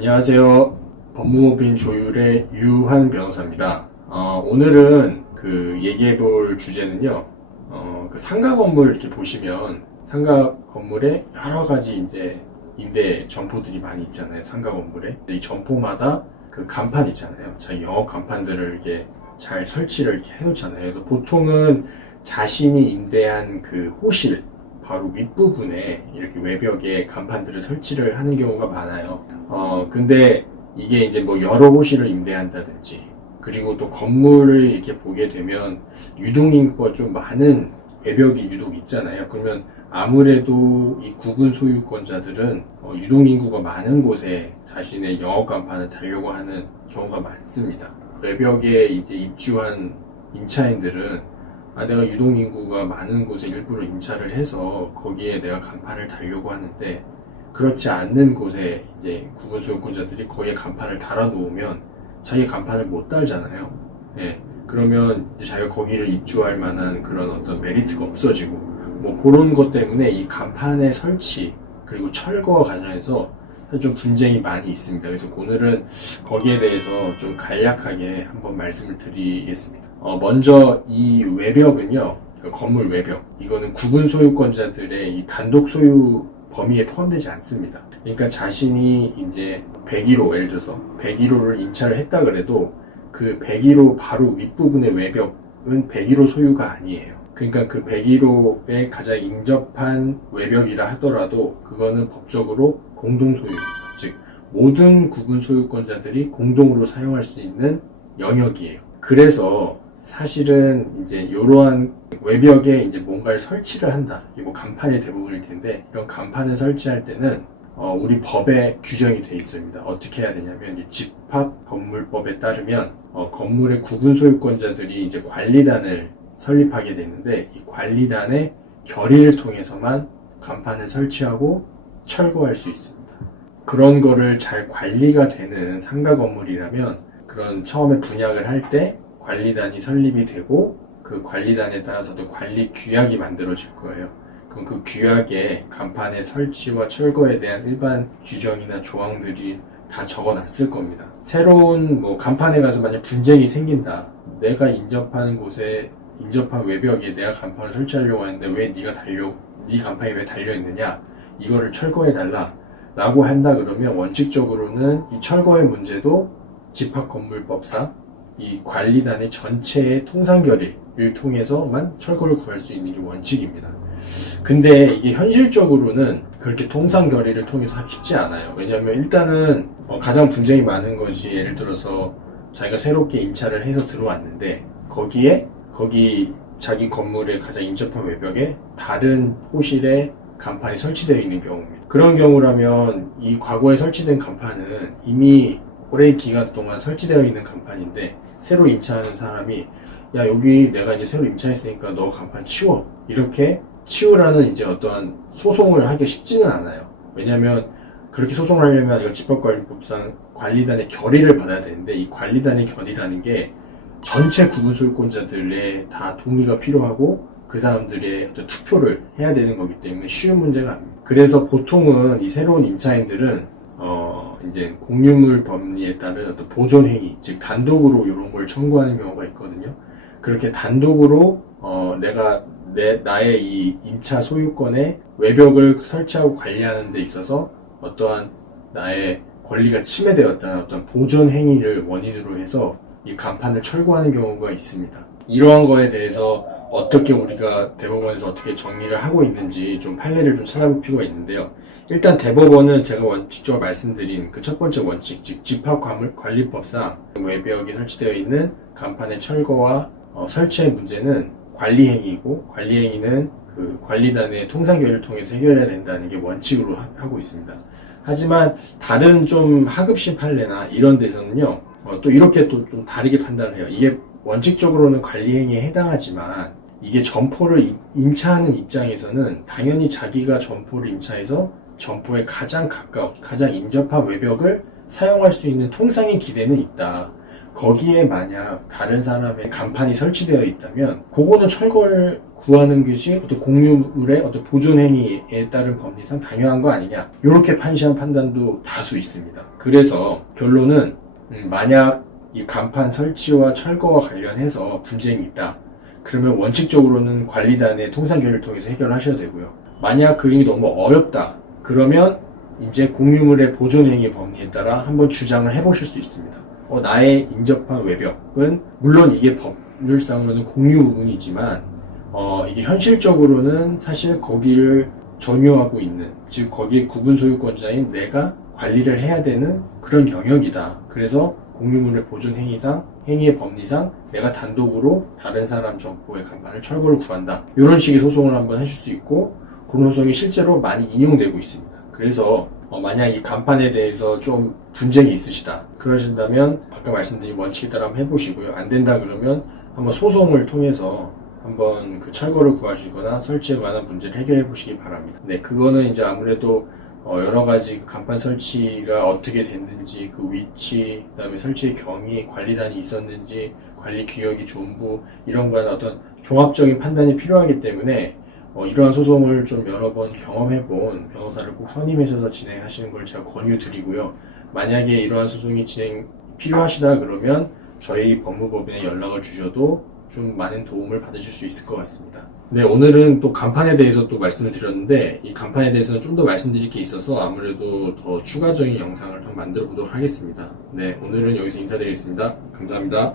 안녕하세요. 법무법인 조율의 유한 변호사입니다. 오늘은 얘기해 볼 주제는요, 그 상가 건물 이렇게 보시면 상가 건물에 여러 가지 이제 임대 점포들이 많이 있잖아요. 상가 건물에. 이 점포마다 그 간판 있잖아요. 자기 영업 간판들을 이렇게 잘 설치를 이렇게 해 놓잖아요. 그래서 보통은 자신이 임대한 그 호실, 바로 윗부분에 이렇게 외벽에 간판들을 설치를 하는 경우가 많아요. 근데 이게 이제 뭐 여러 호실을 임대한다든지, 그리고 또 건물을 이렇게 보게 되면 유동인구가 좀 많은 외벽이 유독 있잖아요. 그러면 아무래도 이 구분 소유권자들은 유동인구가 많은 곳에 자신의 영업 간판을 달려고 하는 경우가 많습니다. 외벽에 이제 입주한 임차인들은 내가 유동인구가 많은 곳에 일부러 임차를 해서 거기에 내가 간판을 달려고 하는데, 그렇지 않는 곳에 이제 구분 소유권자들이 거기에 간판을 달아놓으면 자기 간판을 못 달잖아요. 예. 그러면 이제 자기가 거기를 입주할 만한 그런 어떤 메리트가 없어지고, 뭐 그런 것 때문에 이 간판의 설치, 그리고 철거와 관련해서 좀 분쟁이 많이 있습니다. 그래서 오늘은 거기에 대해서 좀 간략하게 한번 말씀을 드리겠습니다. 먼저 이 외벽은요, 그 건물 외벽, 이거는 구분 소유권자들의 이 단독 소유 범위에 포함되지 않습니다. 그러니까 자신이 이제 101호, 예를 들어서 101호를 임차를 했다 그래도 그 101호 바로 윗부분의 외벽은 101호 소유가 아니에요. 그러니까 그 101호에 가장 인접한 외벽이라 하더라도 그거는 법적으로 공동 소유입니다. 즉, 모든 구분 소유권자들이 공동으로 사용할 수 있는 영역이에요. 그래서 사실은 이제 이러한 외벽에 이제 뭔가를 설치를 한다. 이거 간판이 대부분일 텐데, 이런 간판을 설치할 때는 우리 법에 규정이 되어 있습니다. 어떻게 해야 되냐면, 이 집합건물법에 따르면 건물의 구분 소유권자들이 이제 관리단을 설립하게 되는데, 이 관리단의 결의를 통해서만 간판을 설치하고 철거할 수 있습니다. 그런 거를 잘 관리가 되는 상가 건물이라면, 그런 처음에 분양을 할 때 관리단이 설립이 되고, 그 관리단에 따라서도 관리 규약이 만들어질 거예요. 그럼 그 규약에 간판의 설치와 철거에 대한 일반 규정이나 조항들이 다 적어놨을 겁니다. 새로운 뭐 간판에 가서 만약 분쟁이 생긴다. 내가 인접하는 곳에, 인접한 외벽에 내가 간판을 설치하려고 하는데 왜 네 간판이 왜 달려있느냐, 이거를 철거해달라 라고 한다 그러면, 원칙적으로는 이 철거의 문제도 집합건물법상 이 관리단의 전체의 통상결의를 통해서만 철거를 구할 수 있는 게 원칙입니다. 근데 이게 현실적으로는 그렇게 통상결의를 통해서 하기 쉽지 않아요. 왜냐하면 일단은 가장 분쟁이 많은 것이, 예를 들어서 자기가 새롭게 임차를 해서 들어왔는데 거기 자기 건물의 가장 인접한 외벽에 다른 호실에 간판이 설치되어 있는 경우입니다. 그런 경우라면 이 과거에 설치된 간판은 이미 오랜 기간 동안 설치되어 있는 간판인데, 새로 임차하는 사람이 야, 여기 내가 이제 새로 임차했으니까 너 간판 치워, 이렇게 치우라는 이제 어떠한 소송을 하기 쉽지는 않아요. 왜냐하면 그렇게 소송을 하려면 이거 집합관리법상 관리단의 결의를 받아야 되는데, 이 관리단의 결의라는 게 전체 구분 소유권자들의 다 동의가 필요하고 그 사람들의 어떤 투표를 해야 되는 거기 때문에 쉬운 문제가 아닙니다. 그래서 보통은 이 새로운 임차인들은 이제 공유물 법리에 따른 어떤 보존행위, 즉 단독으로 이런 걸 청구하는 경우가 있거든요. 그렇게 단독으로 나의 이 임차 소유권에 외벽을 설치하고 관리하는 데 있어서 어떠한 나의 권리가 침해되었다는 어떤 보존행위를 원인으로 해서 이 간판을 철거하는 경우가 있습니다. 이러한 거에 대해서 어떻게 우리가 대법원에서 어떻게 정리를 하고 있는지 좀 판례를 좀 찾아볼 필요가 있는데요. 일단 대법원은 제가 원칙적으로 말씀드린 그 첫 번째 원칙, 즉 집합관리법상 외벽에 설치되어 있는 간판의 철거와 설치의 문제는 관리행위이고, 관리행위는 그 관리단의 통상결의를 통해서 해결해야 된다는 게 원칙으로 하고 있습니다. 하지만 다른 좀 하급심 판례나 이런 데서는요, 또 이렇게 또 좀 다르게 판단을 해요. 이게 원칙적으로는 관리행위에 해당하지만, 이게 점포를 임차하는 입장에서는 당연히 자기가 점포를 임차해서 점포에 가장 가까운, 가장 인접한 외벽을 사용할 수 있는 통상의 기대는 있다. 거기에 만약 다른 사람의 간판이 설치되어 있다면 그거는 철거를 구하는 것이 어떤 공유물의 어떤 보존행위에 따른 법리상 당연한 거 아니냐, 이렇게 판시한 판단도 다수 있습니다. 그래서 결론은 만약 이 간판 설치와 철거와 관련해서 분쟁이 있다, 그러면 원칙적으로는 관리단의 통상 결의를 통해서 해결하셔야 되고요. 만약 그림이 너무 어렵다, 그러면 이제 공유물의 보존행위 법리에 따라 한번 주장을 해보실 수 있습니다. 나의 인접한 외벽은 물론 이게 법률상으로는 공유 부분이지만 이게 현실적으로는 사실 거기를 점유하고 있는, 즉 거기에 구분 소유권자인 내가 관리를 해야 되는 그런 영역이다. 그래서 공유물의 보존 행위상, 행위의 법리상 내가 단독으로 다른 사람 점포의 간판을 철거를 구한다, 이런 식의 소송을 한번 하실 수 있고, 그런 소송이 실제로 많이 인용되고 있습니다. 그래서 만약 이 간판에 대해서 좀 분쟁이 있으시다 그러신다면 아까 말씀드린 원칙에 따라 한번 해보시고요. 안 된다 그러면 한번 소송을 통해서 한번 그 철거를 구하시거나 설치에 관한 문제를 해결해 보시기 바랍니다. 네, 그거는 이제 아무래도 여러 가지 간판 설치가 어떻게 됐는지, 그 위치, 그다음에 설치의 경위, 관리단이 있었는지, 관리 규격이 존부, 이런 거는 어떤 종합적인 판단이 필요하기 때문에 이러한 소송을 좀 여러 번 경험해본 변호사를 꼭 선임하셔서 진행하시는 걸 제가 권유드리고요. 만약에 이러한 소송이 필요하시다 그러면 저희 법무법인에 연락을 주셔도 좀 많은 도움을 받으실 수 있을 것 같습니다. 네, 오늘은 또 간판에 대해서 또 말씀을 드렸는데, 이 간판에 대해서는 좀 더 말씀드릴 게 있어서 아무래도 더 추가적인 영상을 한번 만들어 보도록 하겠습니다. 네, 오늘은 여기서 인사드리겠습니다. 감사합니다.